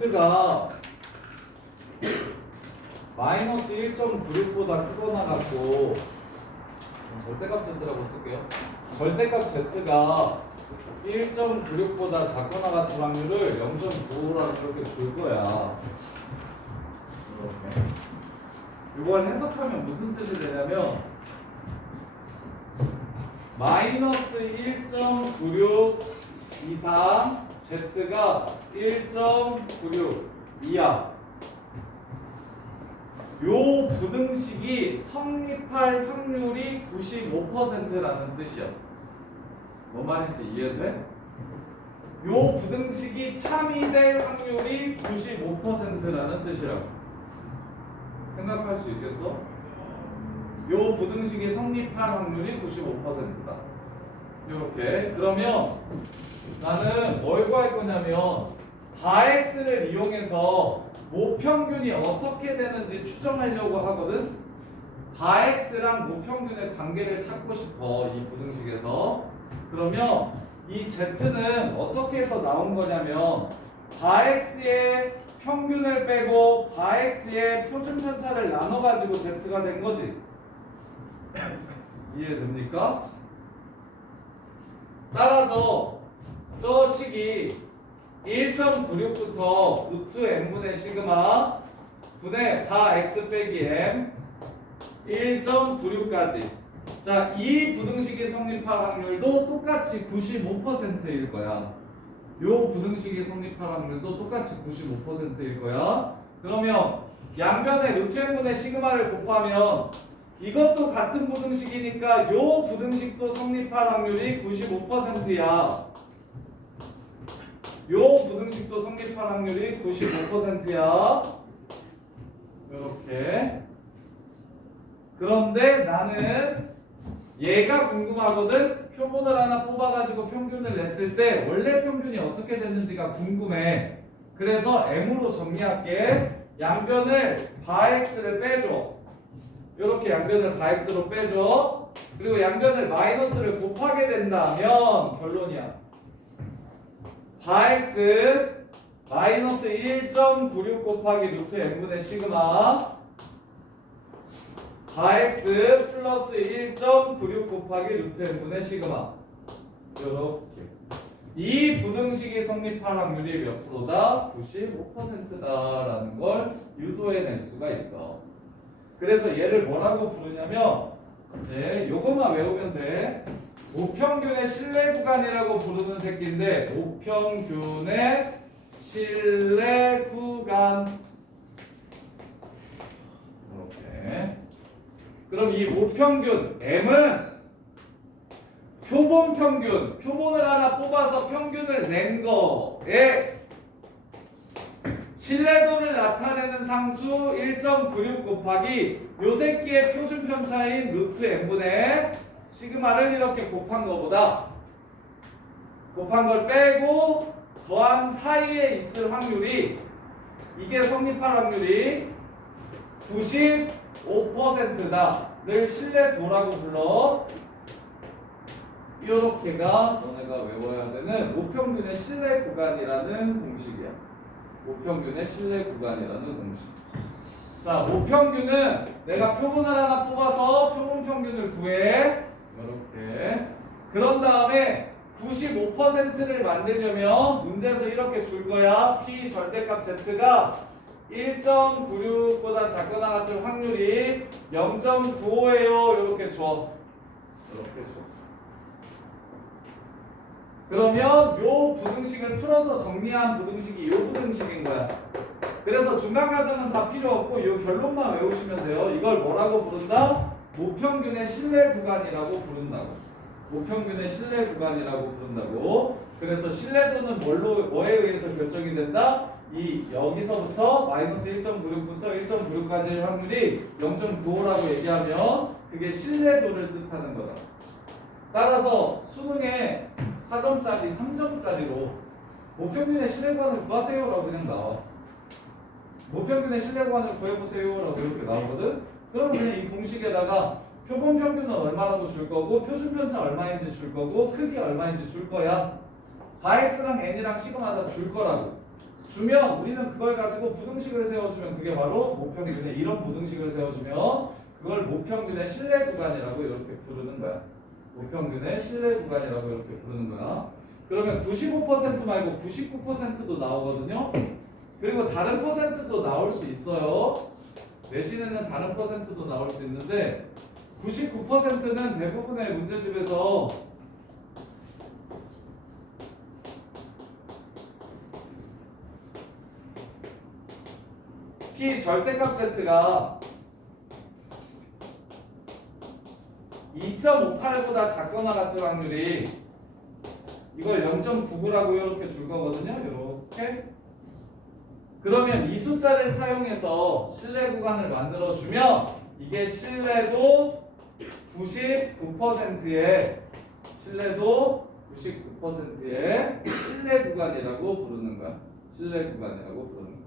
Z가 마이너스 1.96보다 크거나 같고 절대값 Z라고 쓸게요. 절대값 Z가 1.96보다 작거나 같은 확률을 0.95라고 이렇게 줄 거야. 이렇게. 이걸 해석하면 무슨 뜻이 되냐면 마이너스 1.96 이상 Z가 1.96 이하 요 부등식이 성립할 확률이 95%라는 뜻이야. 뭔 말인지 이해돼? 요 부등식이 참이될 확률이 95%라는 뜻이라고 생각할 수 있겠어? 요 부등식이 성립할 확률이 95%다. 이렇게. 그러면 나는 뭘 구할 거냐면 바엑스를 이용해서 모평균이 어떻게 되는지 추정하려고 하거든. 바엑스랑 모평균의 관계를 찾고 싶어, 이 부등식에서. 그러면 이 Z는 어떻게 해서 나온 거냐면 바엑스의 평균을 빼고 바엑스의 표준편차를 나눠가지고 Z가 된 거지. 이해됩니까? 따라서 저 식이 1.96부터 루트 n분의 시그마 분의 바 x 빼기 m 1.96까지. 자, 이 부등식이 성립할 확률도 똑같이 95%일 거야. 요 부등식이 성립할 확률도 똑같이 95%일 거야. 그러면 양변에 루트 n분의 시그마를 곱하면 이것도 같은 부등식이니까 요 부등식도 성립할 확률이 95%야. 요 부등식도 성립할 확률이 95%야. 이렇게. 그런데 나는 얘가 궁금하거든. 표본을 하나 뽑아가지고 평균을 냈을 때 원래 평균이 어떻게 됐는지가 궁금해. 그래서 m으로 정리할게. 양변을 바x를 빼줘. 이렇게 양변을 바x로 빼줘. 그리고 양변을 마이너스를 곱하게 된다면 결론이야. 바x 마이너스 1.96 곱하기 루트 n분의 시그마 바x 플러스 1.96 곱하기 루트 n분의 시그마. 이렇게. 이 부등식이 성립할 확률이 몇 프로다? 95%다라는 걸 유도해낼 수가 있어. 그래서 얘를 뭐라고 부르냐면 이제 요것만 외우면 돼. 모평균의 신뢰 구간이라고 부르는 새끼인데 모평균의 신뢰 구간. 이렇게. 그럼 이 모평균 m은 표본 평균, 표본을 하나 뽑아서 평균을 낸 거에 신뢰도를 나타내는 상수 1.96 곱하기 요 새끼의 표준 편차인 루트 n분의 시그마를 이렇게 곱한 거보다 곱한 걸 빼고 더한 사이에 있을 확률이 이게 성립할 확률이 95%다를 신뢰도라고 불러. 이렇게가 너네가 외워야 되는 모평균의 신뢰 구간이라는 공식이야. 모평균의 신뢰 구간이라는 공식. 자, 모평균은 내가 표본을 하나 뽑아서 표본 평균을 구해. 이렇게. 그런 다음에 95%를 만들려면 문제에서 이렇게 줄 거야. P 절대값 Z가 1.96보다 작거나 같은 확률이 0.95예요. 이렇게 줘. 이렇게 줘. 그러면 요 부등식을 풀어서 정리한 부등식이 요 부등식인 거야. 그래서 중간 과정은 다 필요 없고 요 결론만 외우시면 돼요. 이걸 뭐라고 부른다? 모평균의 신뢰 구간이라고 부른다고. 모평균의 신뢰 구간이라고 부른다고. 그래서 신뢰도는 뭐에 의해서 결정이 된다? 이 여기서부터 마이너스 1.96부터 1.96까지의 확률이 0.95라고 얘기하면 그게 신뢰도를 뜻하는 거다. 따라서 수능에 4점짜리, 3점짜리로 모평균의 신뢰구간을 구하세요라고 그냥 나와. 모평균의 신뢰구간을 구해보세요라고 이렇게 나오거든. 그러면 그냥 이 공식에다가 표본 평균은 얼마라고 줄 거고 표준편차 얼마인지 줄 거고 크기 얼마인지 줄 거야. 바엑스랑 n이랑 시그마 다 줄 거라고. 주면 우리는 그걸 가지고 부등식을 세워주면 그게 바로 모평균의 이런 부등식을 세워주면 그걸 모평균의 신뢰 구간이라고 이렇게 부르는 거야. 모평균의 신뢰 구간이라고 이렇게 부르는 거야. 그러면 95% 말고 99%도 나오거든요. 그리고 다른 퍼센트도 나올 수 있어요. 내신에는 다른 퍼센트도 나올 수 있는데 99%는 대부분의 문제집에서 P 절대값 Z가 2.58보다 작거나 같은 확률이 이걸 0.99라고 이렇게 줄 거거든요. 이렇게. 그러면 이 숫자를 사용해서 신뢰 구간을 만들어 주면 이게 신뢰도 99%의 신뢰도 99%의 신뢰 구간이라고 부르는 거야. 신뢰 구간이라고 부르는 거야.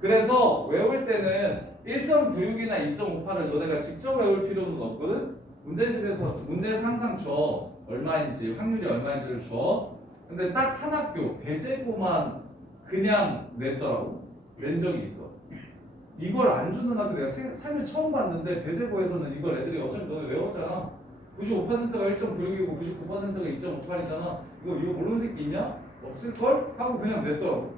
그래서 외울 때는 1.96이나 2.58을 너네가 직접 외울 필요는 없거든. 문제집에서 문제에서 항상 줘. 얼마인지 확률이 얼마인지를 줘. 근데 딱 한 학교 배제고만 그냥 냈더라고. 낸 적이 있어. 이걸 안 주는 학교 내가 삶에 처음 봤는데 배제고에서는 이걸 애들이 어차피 너네 외웠잖아. 95%가 1.96이고 99%가 2.58이잖아. 이거 모르는 새끼 있냐? 없을걸? 하고 그냥 냈더라고.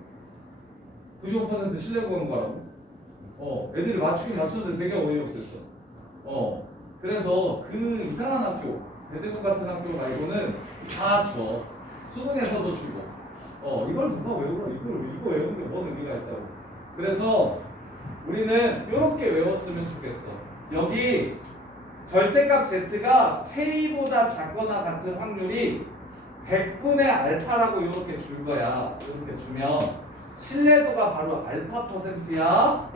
95% 신뢰 구간 거라고. 애들이 맞추긴 맞췄는데 되게 어이없었어. 그래서 그 이상한 학교, 대제국 같은 학교 말고는 다 줘. 수능에서도 주고. 이걸 누가 외우라? 이거 외우는데 뭔 의미가 있다고. 그래서 우리는 이렇게 외웠으면 좋겠어. 여기 절대값 Z가 K보다 작거나 같은 확률이 100분의 알파라고 이렇게 줄 거야. 이렇게 주면 신뢰도가 바로 알파 %야.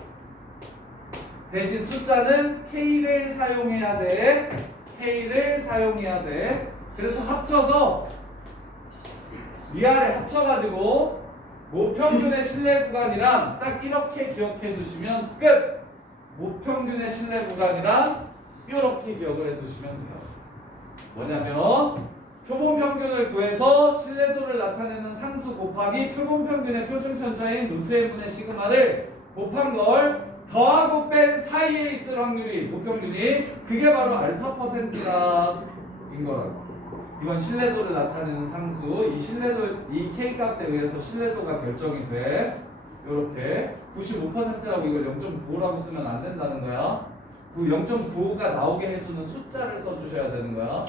대신 숫자는 K를 사용해야 돼. K를 사용해야 돼. 그래서 합쳐서 위아래 합쳐가지고 모평균의 신뢰 구간이랑 딱 이렇게 기억해 두시면 끝! 모평균의 신뢰 구간이랑 이렇게 기억을 해 두시면 돼요. 뭐냐면 표본 평균을 구해서 신뢰도를 나타내는 상수 곱하기 표본 평균의 표준 편차인 루트 n분의 시그마를 곱한 걸 더하고 뺀 사이에 있을 확률이 모평균이 그게 바로 알파 %인 거라고. 이건 신뢰도를 나타내는 상수. 이 K 값에 의해서 신뢰도가 결정이 돼. 요렇게 95%라고 이걸 0.95라고 쓰면 안 된다는 거야. 그 0.95가 나오게 해주는 숫자를 써주셔야 되는 거야.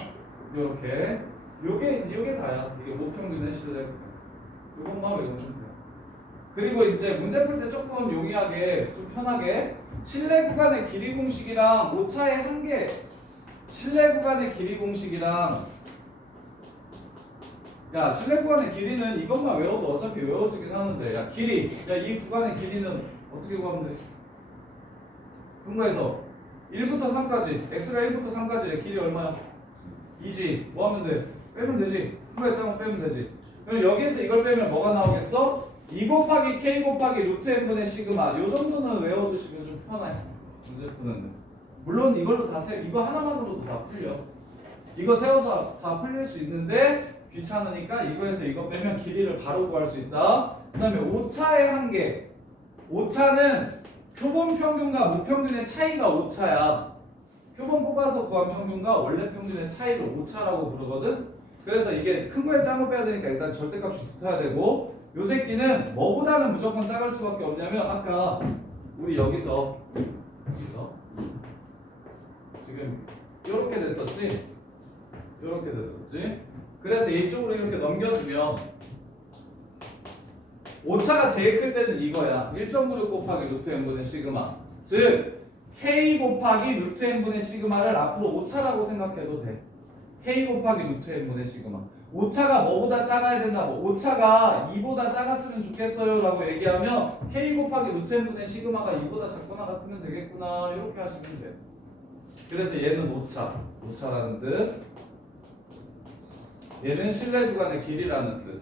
요렇게. 요게 다야. 이게 모평균의 신뢰. 요것만 외우면 돼요. 그리고 이제 문제 풀 때 조금 용이하게 좀 편하게 신뢰 구간의 길이 공식이랑 오차의 한계, 신뢰 구간의 길이 공식이랑 신뢰 구간의 길이는 이것만 외워도 어차피 외워지긴 하는데 길이, 이 구간의 길이는 어떻게 구하면 돼? 근거에서 1부터 3까지 x가 1부터 3까지의 길이 얼마야? 2지. 뭐 하면 돼? 빼면 되지. 근거에서 한번 빼면 되지. 그럼 여기에서 이걸 빼면 뭐가 나오겠어? 2 곱하기 k 곱하기 루트 n분의 시그마. 요 정도는 외워두시면 좀 편해. 문제 푸는데. 물론 이걸로 이거 하나만으로도 다 풀려. 이거 세워서 다 풀릴 수 있는데 귀찮으니까 이거에서 이거 빼면 길이를 바로 구할 수 있다. 그 다음에 오차의 한계. 오차는 표본 평균과 무평균의 차이가 오차야. 표본 뽑아서 구한 평균과 원래 평균의 차이를 오차라고 부르거든. 그래서 이게 큰 거에 작은 거 빼야 되니까 일단 절대값이 붙어야 되고, 요 새끼는 뭐보다는 무조건 작을 수밖에 없냐면 아까 우리 여기서 지금 이렇게 됐었지? 이렇게 됐었지? 그래서 이쪽으로 이렇게 넘겨주면 오차가 제일 클 때는 이거야. 1.96 곱하기 루트 n분의 시그마. 즉 k 곱하기 루트 n분의 시그마를 앞으로 오차라고 생각해도 돼. k 곱하기 루트 n분의 시그마. 오차가 뭐보다 작아야 된다고. 오차가 2보다 작았으면 좋겠어요 라고 얘기하면 k 곱하기 루트 n분의 시그마가 2보다 작거나 같으면 되겠구나 이렇게 하시면 돼. 그래서 얘는 오차라는 뜻. 얘는 신뢰 구간의 길이라는 뜻.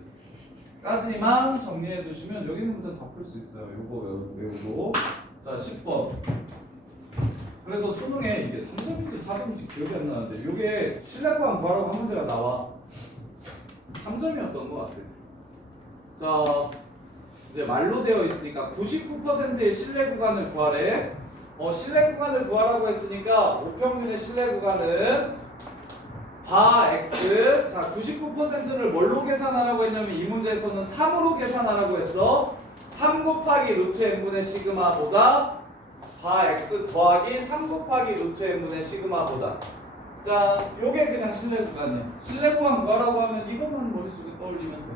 까지만 정리해 두시면 여기 문제 다 풀 수 있어요. 요거 외우고. 자, 10번. 그래서 수능에 이게 3점인지 4점인지 기억이 안 나는데 요게 신뢰 구간 구하라고 한 문제가 나와. 3점이었던 것 같아. 자, 이제 말로 되어 있으니까 99%의 신뢰 구간을 구하래. 신뢰 구간을 구하라고 했으니까 모평균의 신뢰 구간은 바 x. 자, 99%를 뭘로 계산하라고 했냐면 이 문제에서는 3으로 계산하라고 했어. 3 곱하기 루트 n분의 시그마보다 바 x 더하기 3 곱하기 루트 n분의 시그마보다. 자, 요게 그냥 신뢰 구간이야. 신뢰 구간 구하라고 하면 이것만 머릿속에 떠올리면 돼.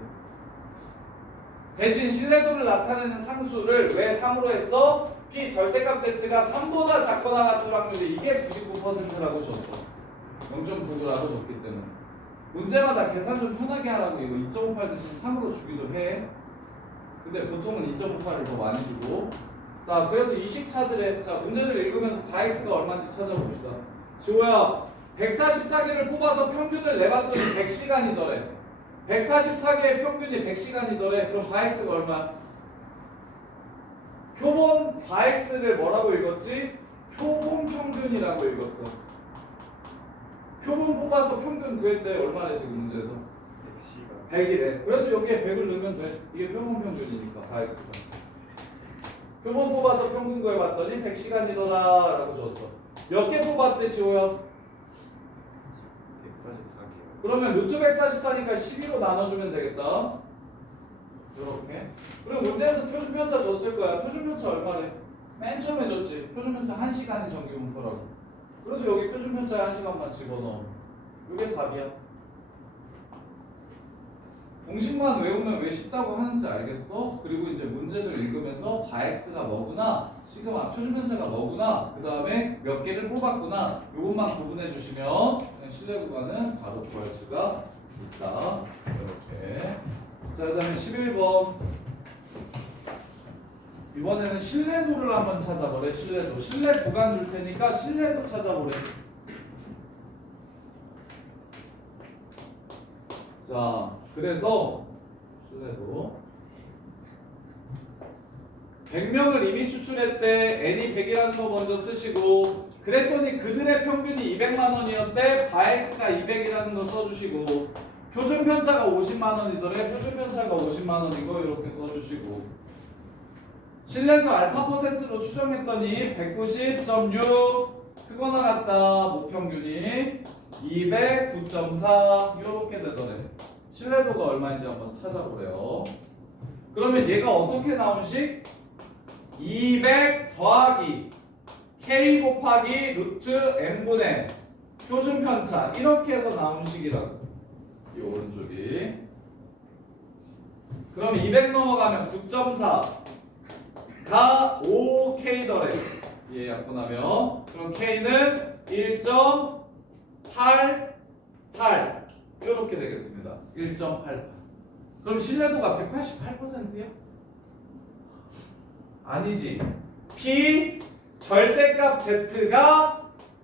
대신 신뢰도를 나타내는 상수를 왜 3으로 했어? p 절대값 z가 3보다 작거나 같을 확률이 이게 99%라고 줬어. 0.99라고 줬기 때문에 문제마다 계산 좀 편하게 하라고 이거 2.58 대신 3으로 주기도 해. 근데 보통은 2.58을 더 많이 주고. 자, 그래서 이식 찾으래. 자, 문제를 읽으면서 바엑스가 얼마인지 찾아봅시다. 지호야, 144개를 뽑아서 평균을 내봤더니 100시간이더래. 144개의 평균이 100시간이더래. 그럼 바엑스가 얼마야? 표본 바엑스를 뭐라고 읽었지? 표본 평균이라고 읽었어. 표본 뽑아서 평균 구했대. 얼마래 지금 문제에서? 100시간. 100이래. 그래서 여기에 100을 넣으면 돼. 이게 표본 평균이니까 바엑스가. 표본 뽑아서 평균 구해봤더니 100시간이더라 라고 줬어. 몇 개 뽑았대 시호야? 144개요. 그러면 루트 144니까 12로 나눠주면 되겠다. 이렇게. 그리고 문제에서 표준편차 줬을 거야. 표준편차 얼마래? 맨 처음에 줬지. 표준편차 1시간이 정기분포라고. 그래서 여기 표준편차에 1시간만 집어넣어. 이게 답이야. 공식만 외우면 왜 쉽다고 하는지 알겠어? 그리고 이제 문제를 읽으면서 바엑스가 뭐구나, 시그마 표준편차가 뭐구나, 그 다음에 몇 개를 뽑았구나, 이것만 구분해 주시면 신뢰 구간은 바로 구할 수가 있다. 이렇게. 자, 그 다음에 11번. 이번에는 신뢰도를 한번 찾아보래. 신뢰도. 신뢰 구간 줄 테니까 신뢰도 찾아보래. 자, 그래서 신뢰도 100명을 이미 추출했대. n이 100이라는 거 먼저 쓰시고, 그랬더니 그들의 평균이 200만 원이었대. 바엑스가 200이라는 거 써주시고, 표준편차가 50만 원이더래. 표준편차가 50만 원이고 이렇게 써주시고, 신뢰도 알파 퍼센트로 추정했더니 190.6 크거나 같다. 모평균이 209.4 이렇게 되더래. 신뢰도가 얼마인지 한번 찾아보래요. 그러면 얘가 어떻게 나온 식? 200 더하기 k 곱하기 루트 n분의 표준편차 이렇게 해서 나온 식이라고. 이 오른쪽이. 그럼 200 넘어가면 9.4가 5k더래. 얘 약분하면. 그럼 k는 1.88 이렇게 되겠습니다. 1.88. 그럼 신뢰도가 188%야? 아니지. P 절대값 Z가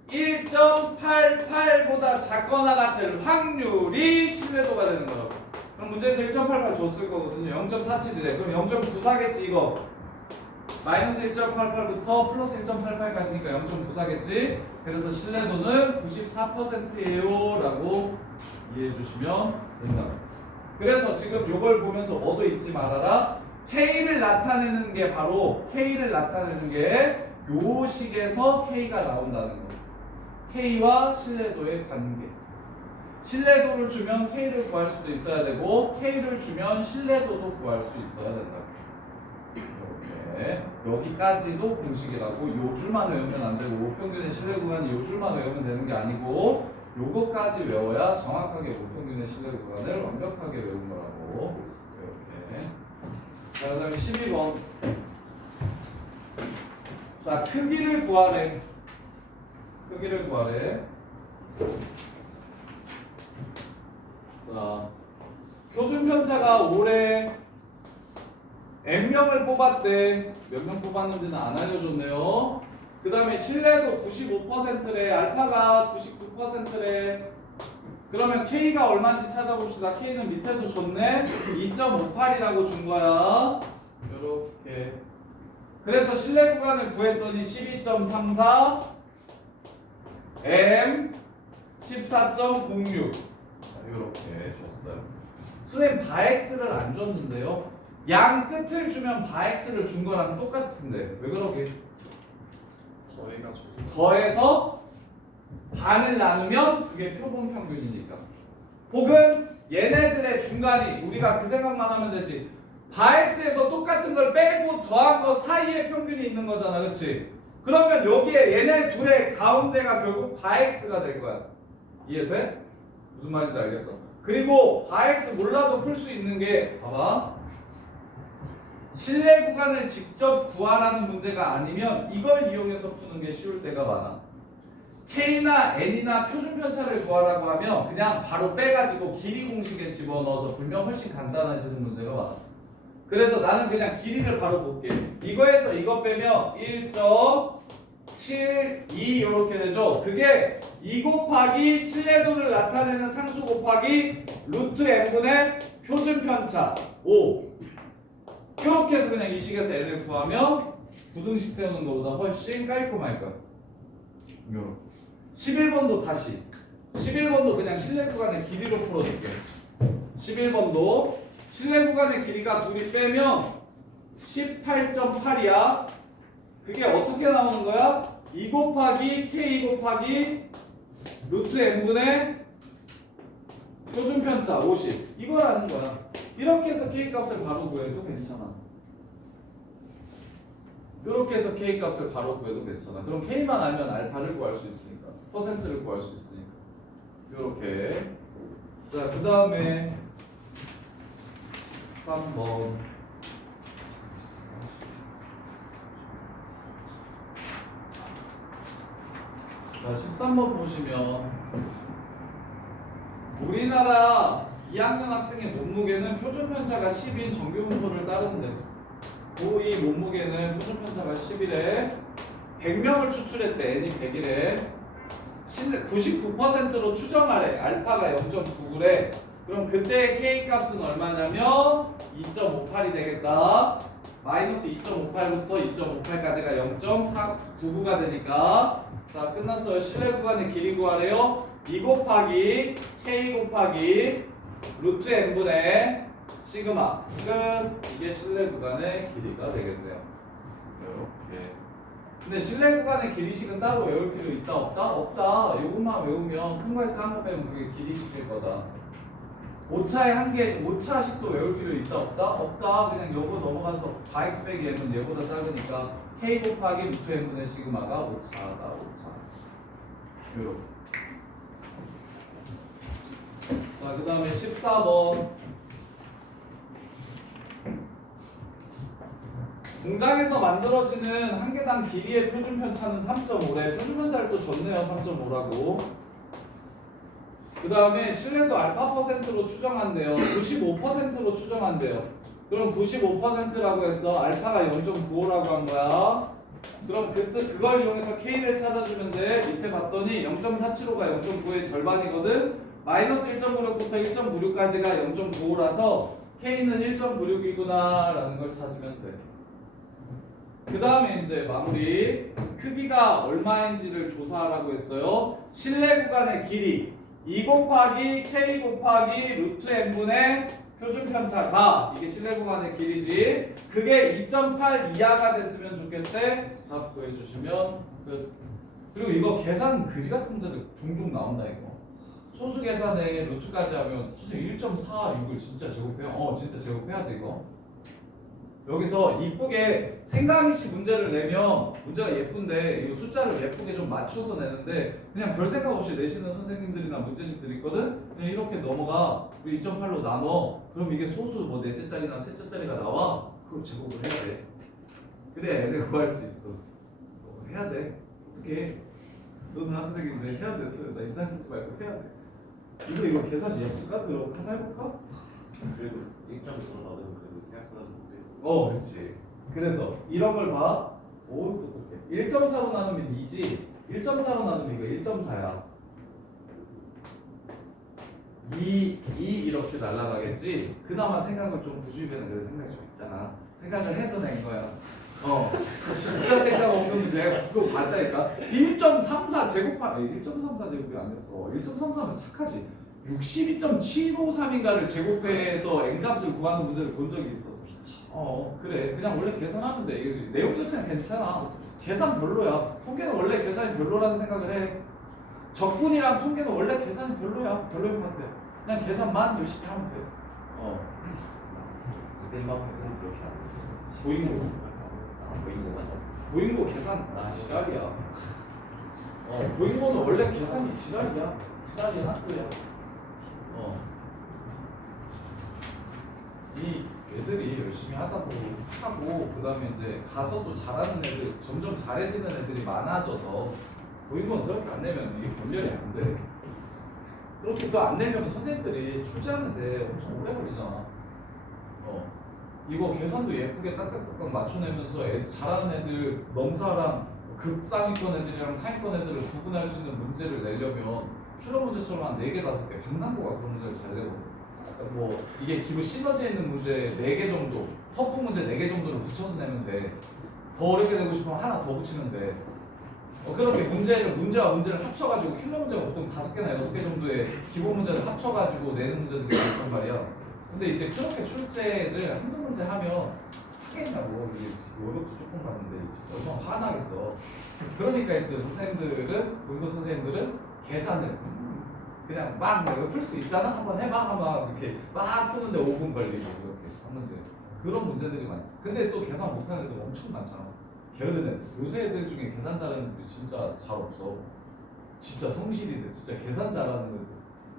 1.88보다 작거나 같을 확률이 신뢰도가 되는 거라고. 그럼 문제에서 1.88 줬을 거거든요. 0.47이래. 그럼 0.94겠지 이거. 마이너스 1.88부터 플러스 1.88까지니까 0.94겠지. 그래서 신뢰도는 94%예요 라고 이해해 주시면 된다. 그래서 지금 요걸 보면서 뭐도 잊지 말아라. K를 나타내는 게 바로 K를 나타내는 게 요 식에서 K가 나온다는 거. K와 신뢰도의 관계. 신뢰도를 주면 K를 구할 수도 있어야 되고, K를 주면 신뢰도도 구할 수 있어야 된다. 이렇게 여기까지도 공식이라고. 요 줄만 외우면 안 되고, 모평균의 신뢰 구간이 요 줄만 외우면 되는 게 아니고, 요거까지 외워야 정확하게 모평균의 신뢰 구간을 완벽하게 외운 거라고. 이렇게. 자, 그 다음에 12번. 자, 크기를 구하래. 크기를 구하래. 자, 표준편차가 올해 n명을 뽑았대. 몇 명 뽑았는지는 안 알려줬네요. 그 다음에 신뢰도 95%래. 알파가 99%래. 그러면 K가 얼마인지 찾아봅시다. K는 밑에서 줬네. 2.58이라고 준 거야. 요렇게. 그래서 신뢰 구간을 구했더니 12.34 M 14.06 이렇게 줬어요. 선생님 바엑스를 안 줬는데요. 양 끝을 주면 바x를 준 거랑 똑같은데 왜 그러게? 더해가지고 더해서 반을 나누면 그게 표본 평균이니까. 혹은 얘네들의 중간이 우리가 그 생각만 하면 되지. 바x에서 똑같은 걸 빼고 더한 거 사이에 평균이 있는 거잖아, 그렇지? 그러면 여기에 얘네 둘의 가운데가 결국 바x가 될 거야. 이해돼? 무슨 말인지 알겠어? 그리고 바x 몰라도 풀 수 있는 게 봐봐. 실내 구간을 직접 구하라는 문제가 아니면 이걸 이용해서 푸는 게 쉬울 때가 많아. K나 N이나 표준 편차를 구하라고 하면 그냥 바로 빼가지고 길이 공식에 집어넣어서 풀면 훨씬 간단해지는 문제가 많아. 그래서 나는 그냥 길이를 바로 볼게. 이거에서 이거 빼면 1.72 이렇게 되죠. 그게 2 곱하기 신뢰도를 나타내는 상수 곱하기 루트 n분의 표준 편차 5. 이렇게 해서 그냥 이 식에서 n을 구하면 부등식 세우는 것보다 훨씬 깔끔할 거야. 11번도 다시 11번도 그냥 실내 구간의 길이로 풀어줄게. 11번도 실내 구간의 길이가 둘이 빼면 18.8이야. 그게 어떻게 나오는 거야? 2 곱하기 k 곱하기 루트 n분의 표준 편차 50 이거라는 거야. 이렇게 해서 k 값을 바로 구해도 괜찮아. 이렇게 해서 k 값을 바로 구해도 괜찮아. 그럼 k만 알면 알파를 구할 수 있으니까 퍼센트를 구할 수 있으니까 이렇게. 자, 그 다음에 3번. 자, 13번 보시면 우리나라 2학년 학생의 몸무게는 표준 편차가 10인 정규 분포를 따르는데 이 몸무게는 표준 편차가 10이래. 100명을 추출했대. n이 100이래. 99%로 추정하래. 알파가 0.99래. 그럼 그때 k 값은 얼마냐면 2.58이 되겠다. 마이너스 2.58부터 2.58까지가 0.499가 되니까 자, 끝났어요. 실내 구간의 길이 구하래요. 2 곱하기 k 곱하기 루트 n분의 시그마 끝. 이게 실내 구간의 길이가 되겠네요. 이렇게. 근데 실내 구간의 길이식은 따로 외울 필요 있다 없다? 없다. 이것만 외우면 큰 거에서 작은 거 빼면 그게 길이식일 거다. 오차의 한계, 오차식도 외울 필요 있다 없다? 없다. 그냥 요거 넘어가서 바엑스 빼기 n은 얘보다 작으니까 k 곱하기 루트 n분의 시그마가 오차다. 오차. 요렇게. 자, 그 다음에 14번. 공장에서 만들어지는 한 개당 길이의 표준 편차는 3.5래. 표준 편차를 또 줬네요. 3.5라고. 그 다음에 신뢰도 알파 퍼센트로 추정한대요. 95%로 추정한대요. 그럼 95%라고 해서 알파가 0.95라고 한 거야. 그럼 그걸 이용해서 K를 찾아주면 돼. 밑에 봤더니 0.475가 0.9의 절반이거든. 마이너스 1.96부터 1.96까지가 0.95라서 K는 1.96이구나 라는 걸 찾으면 돼. 그 다음에 이제 마무리. 크기가 얼마인지를 조사하라고 했어요. 실내 구간의 길이 2 곱하기 k 곱하기 루트 n분의 표준 편차가 이게 실내 구간의 길이지. 그게 2.8 이하가 됐으면 좋겠대. 답 구해주시면 끝. 그리고 이거 계산 그지 같은 문제들 종종 나온다 이거. 소수 계산에 루트까지 하면 선생님 1.46을 진짜 제곱해요? 진짜 제곱해야 돼 이거. 여기서 이쁘게 생강이식 문제를 내면 문제가 예쁜데 이 숫자를 예쁘게 좀 맞춰서 내는데 그냥 별 생각 없이 내시는 선생님들이나 문제집들이 있거든. 그냥 이렇게 넘어가. 우리 2.8로 나눠. 그럼 이게 소수 뭐 넷째짜리나 셋째짜리가 나와. 그걸 제곱을 해야 돼. 그래야 애들 구할 수 있어. 해야 돼. 어떻게 해? 너는 학생인데 해야 돼. 나 인상 쓰지 말고 해야 돼. 이거 계산 예쁠까? 들어 한번 해볼까? 그래도 1.4 나오면 그래도 생각보다 못해. 그렇지. 그래서 이런 걸 봐. 오, 똑똑해. 1.4로 나누면 2지. 1.4로 나누면 이거 1.4야. 2 이렇게 날아가겠지. 그나마 생각을 좀 부주의변은 그래 생각이 좀 있잖아. 생각을 해서 낸 거야. 진짜 생각 없는 내가 그거 봤다니까. 1.34 제곱하면 1.34 제곱이 아니었어. 1.34면 착하지. 62.753인가를 제곱해서 n값을 구하는 문제를 본 적이 있었어. 그래. 그냥 원래 계산하면 돼. 이게 내용 자체는 괜찮아. 계산 별로야. 통계는 원래 계산이 별로라는 생각을 해. 적분이랑 통계는 원래 계산이 별로야. 별로인 것 같아. 그냥 계산만 열심히 하면 돼. 그때만큼은 그렇게 안 돼. 보인고. 보인고만. 보인고 계산 지랄이야. 보인고는 원래 계산이 지랄이야. 지랄이 학교야. 이 애들이 열심히 하다 보고 하고 그다음에 이제 가서도 잘하는 애들 점점 잘해지는 애들이 많아져서 보인고는 그렇게 안 내면 이게 분별이 안 돼. 그렇게 또 안 내면 선생님들이 출제하는데 엄청 오래 걸리잖아. 이거 계산도 예쁘게 딱딱딱딱 맞춰내면서 잘하는 애들 넘사랑 극상위권 애들이랑 상위권 애들을 구분할 수 있는 문제를 내려면 필러 문제처럼 한 4개, 5개 강상고가 그런 문제를 잘 내거든. 뭐 이게 기본 시너지에 있는 문제 4개 정도, 터프 문제 4개 정도를 붙여서 내면 돼. 더 어렵게 내고 싶으면 하나 더 붙이면 돼. 그렇게 문제와 문제를 합쳐가지고 킬러 문제가 보통 5개나 6개 정도의 기본 문제를 합쳐가지고 내는 문제들이 있단 말이야. 근데 이제 그렇게 출제를 한두 문제 하면 하겠냐고. 이게 월급도 조금 받는데 이제 얼마나 화나겠어. 그러니까 이제 보인고 선생님들은 계산을 그냥 막 풀 수 있잖아. 한번 해봐 하면 이렇게 막 푸는데 5분 걸리고 이렇게 한 문제. 그런 문제들이 많지. 근데 또 계산 못하는 애들 엄청 많잖아. 게으른 애들. 요새 애들 중에 계산 잘하는 애들이 진짜 잘 없어. 진짜 성실이들. 진짜 계산 잘하는 애들.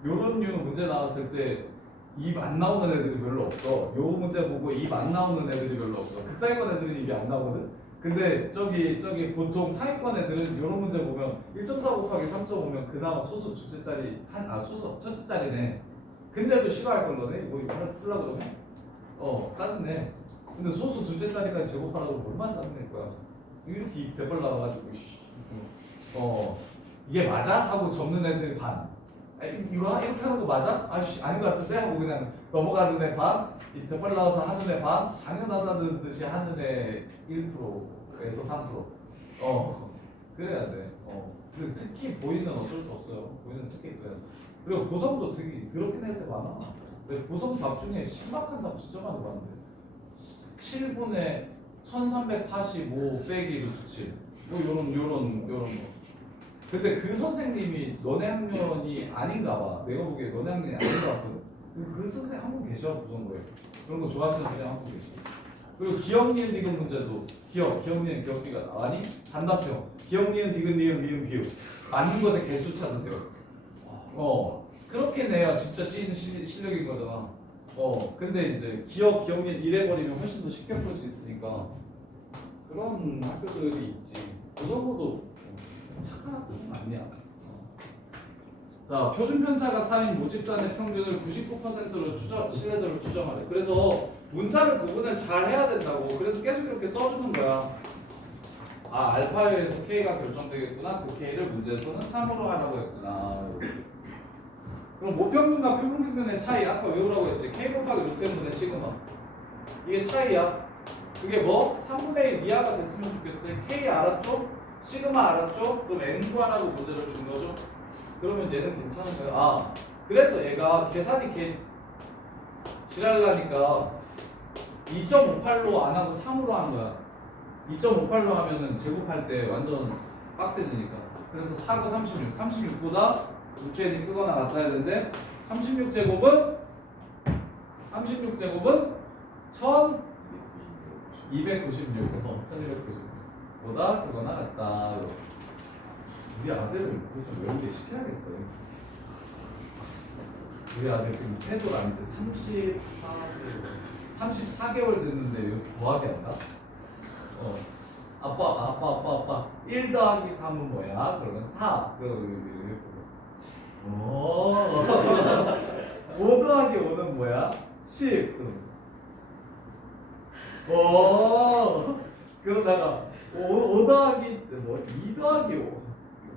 요런 류 문제 나왔을 때 입 안 나오는 애들이 별로 없어. 요 문제 보고 입 안 나오는 애들이 별로 없어. 극상위권 애들은 입이 안 나오거든. 근데 저기 보통 상위권 애들은 요런 문제 보면 1.4 곱하기 3.5면 그나마 소수 둘째짜리 소수 첫째짜리네. 근데도 싫어할 걸로네. 뭐 이거 하나 풀라 그러면 짜증내. 근데 소수 둘째짜리까지 제곱하라고 그러면 얼마나 짜증낼 거야. 이렇게 입 대벌 나와가지고 이게 맞아? 하고 접는 애들 반. 이거 이렇게 하는 거 맞아? 아닌 것 같은데? 하고 그냥 넘어가는 애 반, 이 대벌 나와서 하는 애 반, 당연하다는 듯이 하는 애 1%에서 3%. 그래야 돼. 근데 특히 보이는 어쩔 수 없어요. 보이는 특히 그래야 돼. 그리고 고성도 되게 더럽게 낼 때 많아. 근데 고성 답 중에 신박한 답 진짜 많이 봤는데 7분의 1345 빼기 루트 7 뭐 요런 거. 근데 그 선생님이 너네 학년이 아닌가 봐. 내가 보기에 너네 학년이 아닌 것 같거든. 그 선생님 한 분 계셔. 고성고에 그런 거 좋아하시는 선생님 한 분 계셔. 그리고 기억 니은 디귿 문제도 기억 니은 기억비가 아니 단답형 기억 니은 디귿 리은 미음 비읍 맞는 것의 개수 찾으세요. 그렇게 내야 진짜 찐 실력인 거잖아. 근데 이제 기억 니은 이래 버리면 훨씬 더 쉽게 풀 수 있으니까 그런 학교들이 있지. 그 정도도 착한 학교는 아니야. 자, 표준 편차가 쌓인 모집단의 평균을 99%로 신뢰도를 추정하래. 그래서 문자를 구분을 잘 해야 된다고. 그래서 계속 이렇게 써주는 거야. 알파에서 K가 결정되겠구나. 그 K를 문제에서는 3으로 하라고 했구나. 그럼 모평균과 표준평균의 차이 아까 외우라고 했지. K 곱하기 루트 n분의 시그마. 이게 차이야. 그게 뭐? 3분의 1 이하가 됐으면 좋겠대. K 알았죠? 시그마 알았죠? 그럼 n 구하라고 문제를 준 거죠? 그러면 얘는 괜찮은 거야. 그래서 얘가 계산이 지랄라니까 2.58로 안 하고 3으로 한 거야. 2.58로 하면은 제곱할 때 완전 빡세지니까. 그래서 4구 36. 36보다 루트 n이 크거나 같아야 되는데 36제곱은 1296. 1296보다 크거나 같다. 우리 아들은 그거 좀 외우게 시켜야겠어요. 우리 아들 지금 세돌 아닌데 34개월 됐는데 요새 더하기 한다? 아빠 1 더하기 3은 뭐야? 그러면 4 그러면 5 더하기 5는 뭐야? 10 그러다가 5 더하기 2 더하기 5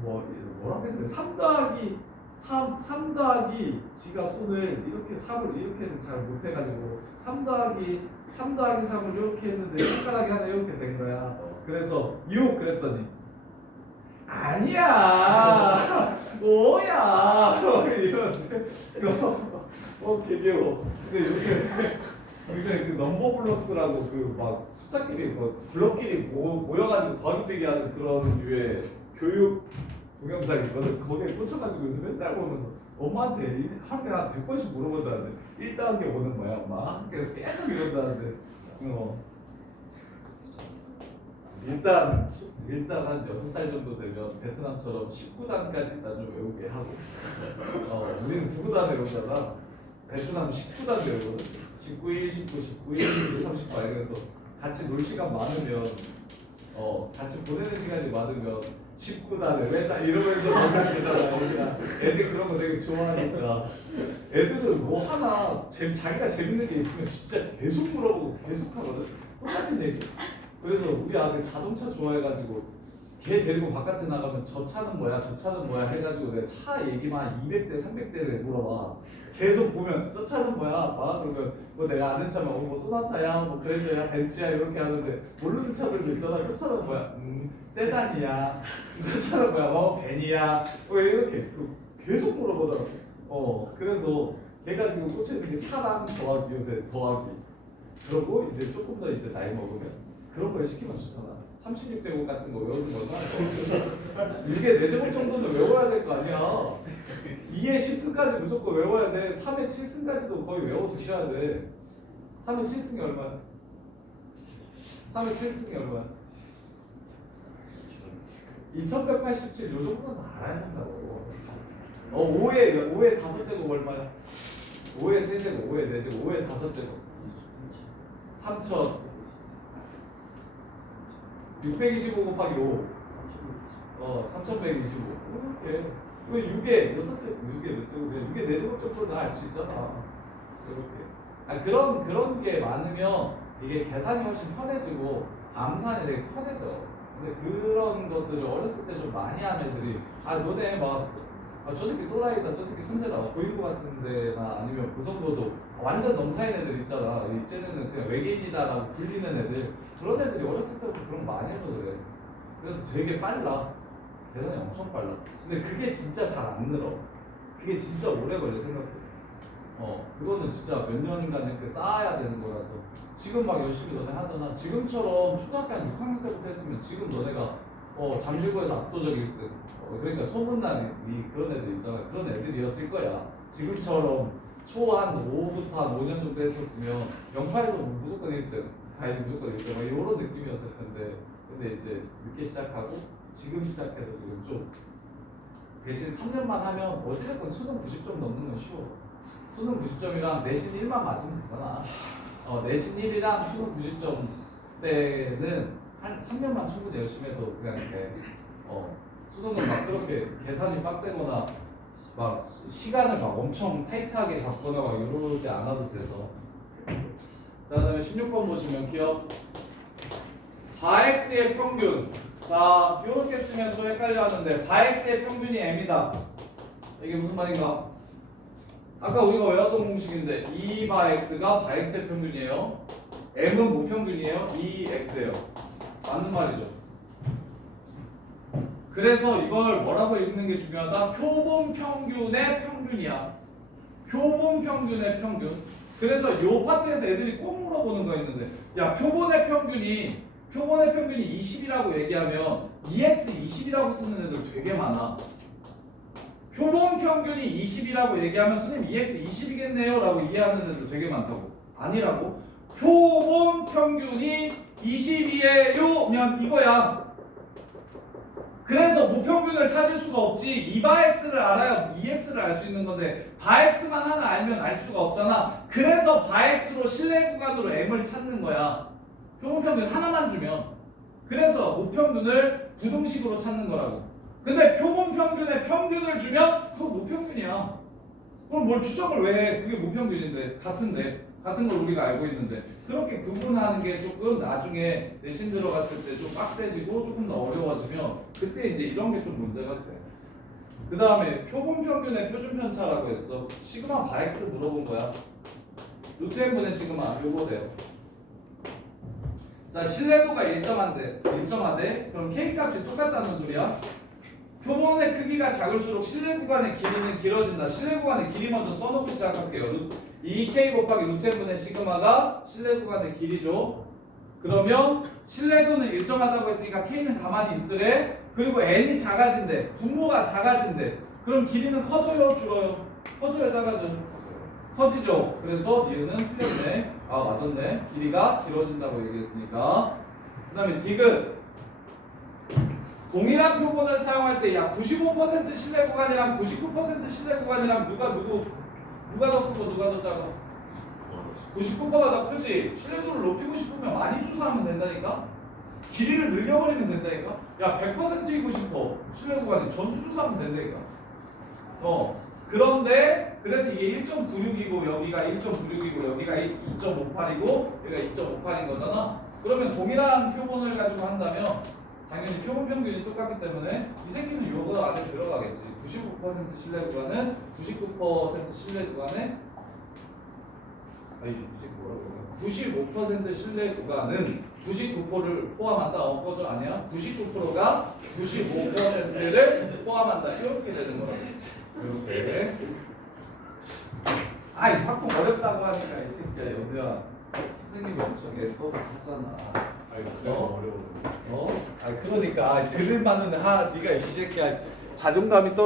뭐라고 했는데 3 더하기 지가 손을 이렇게 3을 이렇게는 잘 못해가지고 3 더하기 3을 이렇게 했는데 손가락이 하나 이렇게 된 거야. 그래서 6 그랬더니 아니야 5야 이러는데 개 귀여워. 근데 요새 그 넘버 블록스라고 그 막 숫자끼리 뭐 블럭끼리 모여가지고 더하기 빼기 하는 그런 류의 교육 동영상이 있거든. 거기에 꽂혀가지고 요새 맨날 보면서 엄마한테 하루에 한 100번씩 물어본다는데 1단계 오는 거야 엄마. 그래서 계속 이런다는데 일단 한 6살 정도 되면 베트남처럼 19단까지 일단 좀 외우게 하고 우리는 9구단 외우잖아. 베트남 19단 외우거든. 19일, 19, 19일, 38 그래서 같이 놀 시간 많으면 같이 보내는 시간이 많으면 19단을 외자 이러면서 놀면 되잖아. 우리가 애들 그런 거 되게 좋아하니까 애들은 뭐 하나 자기가 재밌는 게 있으면 진짜 계속 물어보고 계속 하거든. 똑같은 얘기. 그래서 우리 아들 자동차 좋아해가지고 걔 데리고 바깥에 나가면 저 차는 뭐야 저 차는 뭐야 해가지고 내가 차 얘기만 200대 300대를 물어봐. 계속 보면 저 차는 뭐야 아빠 그러면 뭐 내가 아는 차면 뭐 소나타야 뭐 그랜저야 벤츠야 이렇게 하는데 모르는 차들도 있잖아. 저 차는 뭐야 세단이야 저 차는 뭐야 벤이야 뭐 이렇게 계속 물어보더라고. 그래서 걔가 지금 꽂혀있는 게 차랑 더하기 요새 더하기. 그러고 이제 조금 더 이제 나이 먹으면 그런 걸 시키면 좋잖아. 36제곱 같은 거 외우는 거나 이게 4제곱 정도는 외워야 될 거 아니야. 2의 10승까지 무조건 외워야 돼. 3의 7승까지도 거의 외워두셔야 돼. 3의 7승이 얼마야? 3의 7승이 얼마야? 2187 요 정도는 알아야 된다고. 5의 5제곱 얼마야? 5의 3제곱, 5의 4제곱, 5의 5제곱 3000 625 곱하기 5 3125 이렇게. 그 6에 6제곱 6에 몇 제곱 6에 4제곱 정도는 알 수 있잖아. 이렇게. 그런 게 많으면 이게 계산이 훨씬 편해지고 암산이 되게 편해져. 근데 그런 것들을 어렸을 때 좀 많이 하는 애들이 너네 저 새끼 또라이다 저 새끼 손재다 보이고 같은 데나 아니면 그 정도도 완전 넘사인 애들 있잖아. 이제는 그냥 외계인이다라고 불리는 애들 그런 애들이 어렸을 때부터 그런 거 많이 해서 그래. 그래서 되게 빨라. 계산이 엄청 빨라. 근데 그게 진짜 잘 안 늘어. 그게 진짜 오래 걸려 생각해. 그거는 진짜 몇 년간 이렇게 쌓아야 되는 거라서 지금 막 열심히 너네 하잖아. 지금처럼 초등학교 한 6학년 때부터 했으면 지금 너네가 잠실고에서 압도적 1등 그러니까 소문난 그런 애들 있잖아. 그런 애들이었을 거야. 지금처럼 초 한 5부터 한 5년 정도 했었으면 영파에서 무조건 1등 다이 무조건 1등 막 이런 느낌이었을 텐데 근데 이제 늦게 시작하고 지금 시작해서 지금 좀 대신 3년만 하면 어찌됐건 수능 90점 넘는 건 쉬워. 수능 90점이랑 내신 1만 맞으면 되잖아. 내신 1이랑 수능 90점 때는 한 3년만 충분히 열심히 해도 그냥 돼. 수능은 막 그렇게 계산이 빡세거나 막 시간을 막 엄청 타이트하게 잡거나 막 이러지 않아도 돼서. 자, 그다음에 16번 보시면 기억. 4x의 평균. 자, 이렇게 쓰면 좀 헷갈려 하는데 4x의 평균이 m이다. 이게 무슨 말인가? 아까 우리가 외웠던 공식인데 2바x가 바x의 평균이에요. m은 모평균이에요. 2x예요. 맞는 말이죠. 그래서 이걸 뭐라고 읽는 게 중요하다? 표본 평균의 평균이야. 표본 평균의 평균. 그래서 요 파트에서 애들이 꼭 물어보는 거 있는데 야 표본의 평균이 20이라고 얘기하면 2x 20이라고 쓰는 애들 되게 많아. 표본 평균이 20이라고 얘기하면 선생님 2x 20이겠네요 라고 이해하는 애들 되게 많다고. 아니라고. 표본 평균이 20이에요 면 이거야. 그래서 모평균을 찾을 수가 없지. 2바x를 알아야 2x를 알 수 있는 건데 바x만 하나 알면 알 수가 없잖아. 그래서 바x로 실내 구간으로 m을 찾는 거야. 표본평균 하나만 주면. 그래서 모평균을 부등식으로 찾는 거라고. 근데 표본평균의 평균을 주면 그거 모평균이야. 그럼 뭘 추적을 왜 해? 그게 모평균인데 같은 걸 우리가 알고 있는데 그렇게 구분하는 게 조금 나중에 내신 들어갔을 때 좀 빡세지고 조금 더 어려워지면 그때 이제 이런 게 좀 문제가 돼. 그 다음에 표본평균의 표준편차라고 했어. 시그마 바엑스 물어본 거야. 루트 n분의 시그마 요거 돼요. 자, 신뢰도가 일정하대. 그럼 k 값이 똑같다는 소리야. 표본의 크기가 작을수록 실내 구간의 길이는 길어진다. 실내 구간의 길이 먼저 써놓고 시작할게요. 2K 곱하기 루트 n분의 시그마가 실내 구간의 길이죠. 그러면 실내도는 일정하다고 했으니까 K는 가만히 있으래. 그리고 n이 작아진대. 분모가 작아진대. 그럼 길이는 커져요, 줄어요? 커져요, 작아져요? 커지죠. 그래서 니은은 틀렸네. 아, 맞았네. 길이가 길어진다고 얘기했으니까. 그 다음에 디귿. 동일한 표본을 사용할 때 야 95% 실내 구간이랑 99% 실내 구간이랑 누가 더 크고 누가 더 작아? 99%가 더 크지. 신뢰도를 높이고 싶으면 많이 주사하면 된다니까. 길이를 늘려버리면 된다니까. 야 100%이고 싶어. 신뢰 구간이 전수 주사하면 된다니까. 그런데 그래서 이게 1.96이고 여기가 1.96이고 여기가 2.58이고 여기가 2.58인 거잖아. 그러면 동일한 표본을 가지고 한다면 당연히 표본 평균이 똑같기 때문에 이 새끼는 요거 안에 들어가겠지. 99% 신뢰 구간은 99% 신뢰 구간에 아니 이 새끼 뭐라고 해요? 95% 신뢰 구간은 99%를 포함한다. 꺼져 아니야? 99%가 95%를 포함한다. 이렇게 되는 거라고. 이렇게. 아이 확통 어렵다고 하니까 이 새끼야 여기야 선생님이 엄청 애써서 하잖아. 어려워. 그러니까 들을 만은 네가 이 새끼야 자존감이 떨.